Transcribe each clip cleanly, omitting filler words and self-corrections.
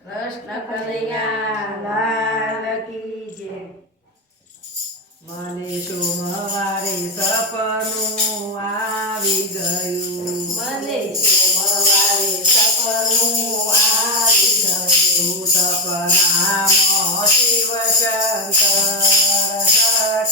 કૃષ્ણ કનૈયા લાલ કી જય. મને સોમવારે સપનું આવી ગયું. મને સોમવારે સપનું આવી ગયું. સપનામાં શિવશંકર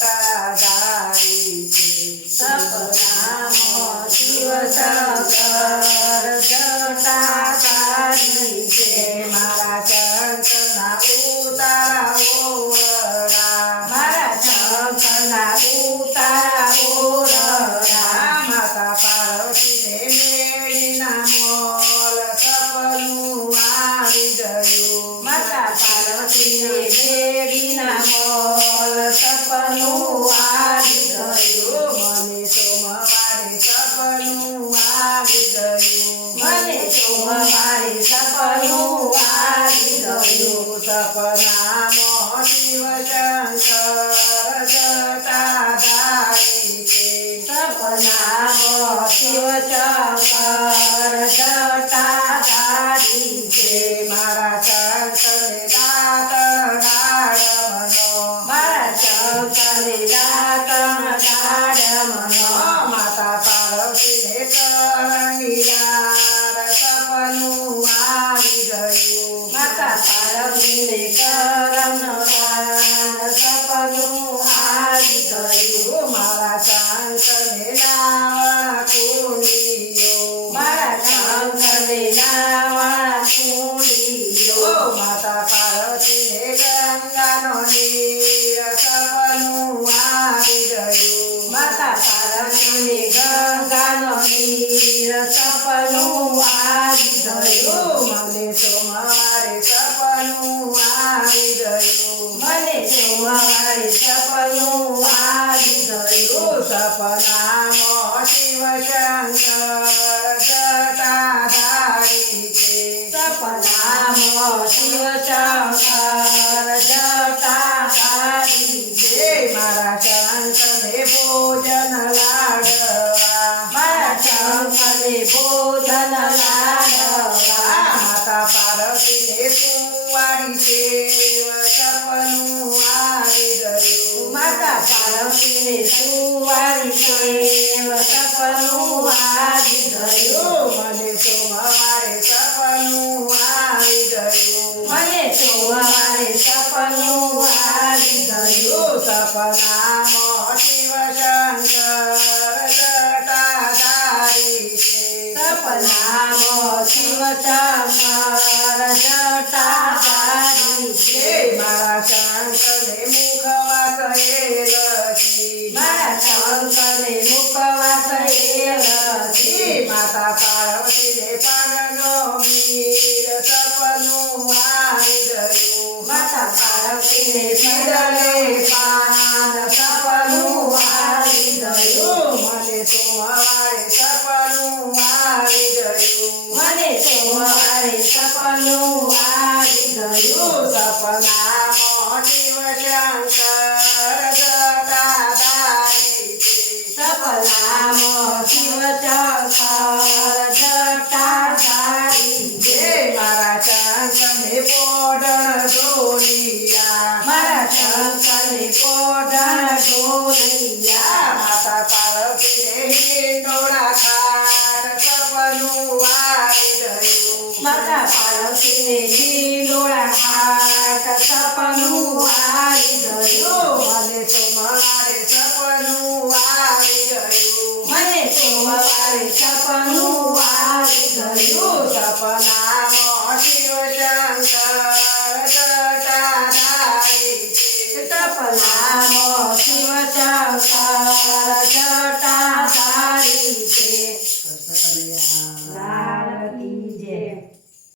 જટાધારી છે. સપનામાં શિવશંકર જટાધારી છે. મારા શંકરના ઉતારા ઓરડા. મારા શંકરના ઉતારા ઓરડા. માતા પાર્વતીને મેળીના મોલ સપનું આવી ગયું. માતા પાર્વતીને મેળીના મોલ સપનું આવી ગયું. મને સોમવારે સપનું આવી ગયું. મને સોમવારે સપનું આવી ગયું. સપનામાં શિવશંકર જટાધારી છે. સપનામાં શિવશંકર જટાધારી છે. મારા શંકરને દાતડાડમનો. મારા શંકરે દાતણ દાડમનો. માતા પાર્વતીને કરંગીલાલ સપનું આવી ગયું. માતા પાર્વતીને કરમદાન સપનું આવી ગયું. મારા શંકરને નાવણ કુંડીઓ. મારા શંકરે નાવા કુંડીઓ. માતા પાર્વતીને ગંગાનો નીર સપનું આવી ગયું. માતા પાર્વતીને ગંગાનો નીર સપનું આવી ગયું. મને સોમવારે સપનું આવી ગયું. મને સોમવારે સપનું આવી ગયું. સપનામાં શિવશંકર જટાધારી છે. સપનામાં શિવશંકર જટાધારી છે. મારા શંકરને ભોજન લાડવા. મારા શંકરને ભોજન લાડવા. માતા પાર્વતીને સુવાડી છે સપનું આવી ગયું. માતા પાર્વતીને સુવારી સેવ સપનું આવી ગયું. મને સોમવારે સપનું આવી ગયું. મને સોમવારે સપનું આવી ગયું. સપનામાં શિવશંકર જટાધારી છે. સપનામાં શિવશંકર જટાધારી છે. મારા શંકરને મુખવાસયેલથી. મારા શંકરને મુખવાસયેલથી. માતા પાર્વતીને પાનનો મીર સપનું આવી ગયું. માતા પાર્વતીને પીરલે પાન સપનું આવી ગયું. મને સોમવારે સપનું આવી ગયું. મને સોમવારે સપનું આવી ગયું. સપનામાં શિવશંકર જટાધારી છે. સપનામાં શિવશંકર જટાધારી છે. મારા શંકરને પોઢણ ઢોલિયા. મારા શંકરને પોઢણ ઢોલિયા. માતા પાર્વતીને હિંડોળા ખાટ સપનું આવી ગયું. માતા પાર્વતીને હિંડોળા ખાટ સપનું આવી ગયું. મને સોમવારે સપનું આવી ગયું. મને સોમવારે સપનું આવી ગયું. સપનામાં શિવશંકર જટાધારી છે. સપનામાં શિવશંકર જટાધારી